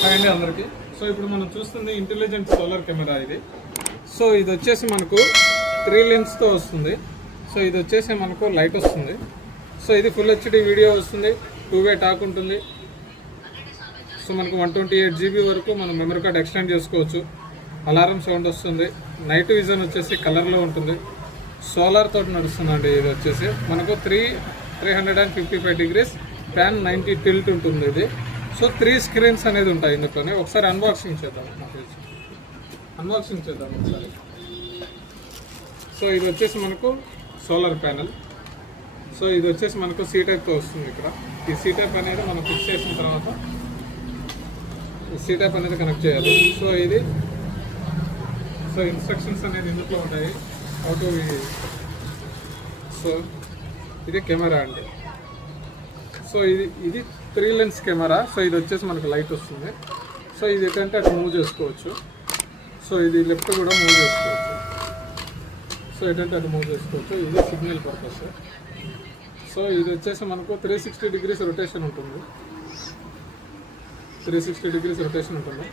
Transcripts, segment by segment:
Hi అండి అందరికీ. So ఇప్పుడు మనం చూస్తుంది ఇంటెలిజెంట్ సోలార్ కెమెరా ఇది. సో ఇది వచ్చేసి మనకు 3 లెన్స్తో వస్తుంది. సో ఇది వచ్చేసి మనకు లైట్ వస్తుంది. సో ఇది ఫుల్ హెచ్డి వీడియో వస్తుంది, 2-వే టాక్ ఉంటుంది. సో మనకు 128 GB వరకు మనం మెమరీ కార్డ్ ఎక్స్టెండ్ చేసుకోవచ్చు. అలారం సౌండ్ వస్తుంది. నైట్ విజన్ వచ్చేసి కలర్లో ఉంటుంది. సోలార్ తోటి నడుస్తుందండి. ఇది వచ్చేసి మనకు 355 degrees ప్యాన్ 90 టిల్ట్ ఉంటుంది ఇది. సో 3 స్క్రీన్స్ అనేది ఉంటాయి ఇందులోనే. ఒకసారి అన్బాక్సింగ్ చేద్దాం ఒకసారి. సో ఇది వచ్చేసి మనకు సోలార్ ప్యానెల్. సో ఇది వచ్చేసి మనకు C టైప్తో వస్తుంది. ఇక్కడ ఈ C టైప్ అనేది మనం ఫిక్స్ చేసిన తర్వాత C టైప్ అనేది కనెక్ట్ చేయాలి. సో ఇన్స్ట్రక్షన్స్ అనేది ఇందులో ఉంటాయి. సో ఇది కెమెరా అండి. సో ఇది 3 లెన్స్ కెమెరా. సో ఇది వచ్చేసి మనకు లైట్ వస్తుంది. సో ఇది ఏంటంటే అటు మూవ్ చేసుకోవచ్చు. సో ఇది లెఫ్ట్ కూడా మూవ్ చేసుకోవచ్చు. సో ఏంటంటే అటు మూవ్ చేసుకోవచ్చు. ఇది సిగ్నల్ పర్పస్. సో ఇది వచ్చేసి మనకు 360 degrees రొటేషన్ ఉంటుంది. 360 degrees రొటేషన్ ఉంటుంది.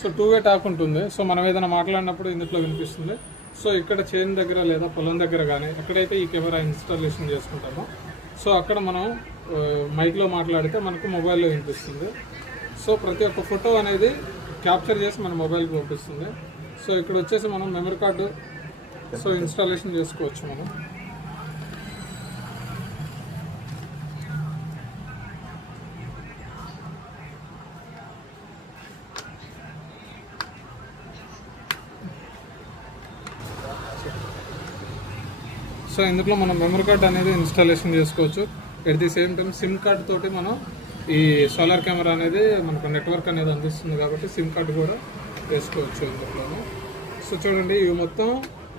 సో 2-వే టాక్ ఉంటుంది. సో మనం ఏదైనా మాట్లాడినప్పుడు ఇందులో వినిపిస్తుంది. సో ఇక్కడ చేను దగ్గర లేదా పొలం దగ్గర కానీ ఎక్కడైతే ఈ కెమెరా ఇన్స్టాలేషన్ చేసుకుంటామో సో అక్కడ మనం మైక్లో మాట్లాడితే మనకు మొబైల్లో వినిపిస్తుంది. సో ప్రతి ఒక్క ఫోటో అనేది క్యాప్చర్ చేసి మన మొబైల్కి పంపిస్తుంది. సో ఇక్కడ వచ్చేసి మనం మెమరీ కార్డు సో ఇన్స్టాలేషన్ చేసుకోవచ్చు మనం. సో ఇందులో మనం మెమరీ కార్డ్ అనేది ఇన్స్టాలేషన్ చేసుకోవచ్చు. At the same time SIM card తోటి మనం ఈ సోలార్ కెమెరా అనేది మనకు నెట్వర్క్ అనేది అందిస్తుంది కాబట్టి సిమ్ కార్డు కూడా వేసుకోవచ్చు ఇందులోనే. సో చూడండి ఇవి మొత్తం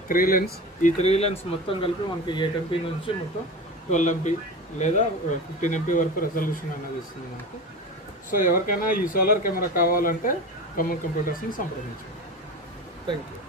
3 లెన్స్. ఈ 3 లెన్స్ మొత్తం కలిపి మనకి 8 MP నుంచి మొత్తం 12 MP లేదా 15 MP వరకు రెజల్యూషన్ అనేది ఇస్తుంది మనకు. సో ఎవరికైనా ఈ సోలార్ కెమెరా కావాలంటే ఖమ్మం కంప్యూటర్స్ని సంప్రదించండి. Thank you.